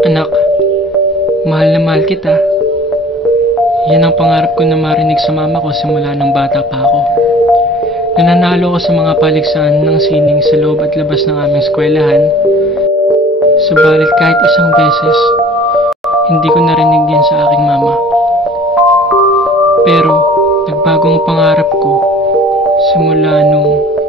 Anak, mahal na mahal kita. Yan ang pangarap ko na marinig sa mama ko simula nung bata pa ako. Nananalo ako sa mga paligsahan ng sining sa loob at labas ng aming eskwelahan. Subalit kahit isang beses, hindi ko narinig yan sa aking mama. Pero nagbago ang pangarap ko simula nung